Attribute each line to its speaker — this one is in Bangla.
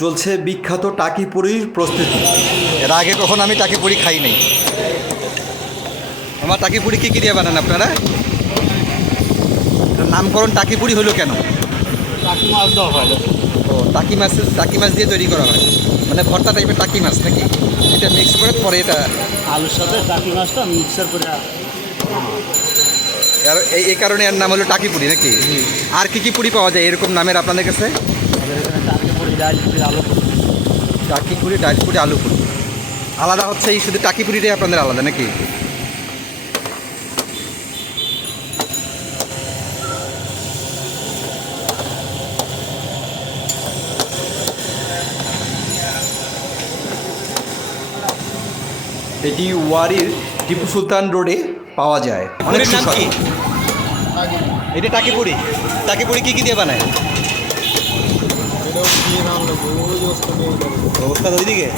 Speaker 1: চলছে বিখ্যাত টাকি টাকিপুরির প্রস্তুতি।
Speaker 2: এর আগে কখনো আমি টাকি পুরি খাই নাই। আমার টাকি পুরি কী কী দিয়ে বানান আপনারা? নামকরণ টাকি পুরি হলো কেন?
Speaker 3: টাকি মাছ দেওয়া হয়।
Speaker 2: ও টাকি মাছ টাকি মাছ দিয়ে তৈরি করা হয়। মানে ভর্তা টাইপের টাকি মাছ নাকি? এটা মিক্স করে পরে এটা
Speaker 3: আলুর সাথে টাকি মাছটা মিক্সার করে
Speaker 2: আর এই এই কারণে এর নাম হলো টাকি পুরি নাকি? আর কি কি পুরি পাওয়া যায় এরকম নামের আপনাদের কাছে?
Speaker 3: আমাদের এখানে টাকি পুরি ডাল আলু পুরি।
Speaker 2: টাকি পুরি আলু পুরি। আলাদা হচ্ছে এই শুধু টাকি পুরিটাই আপনাদের আলাদা নাকি?
Speaker 1: এটি ওয়ারির টিপু সুলতান রোডে পাওয়া যায়। অনেক সুস্বাদু।
Speaker 2: এটা টাকি পুরি। টাকি পুরি কি কি দিয়ে বানায়? ওইদিকে?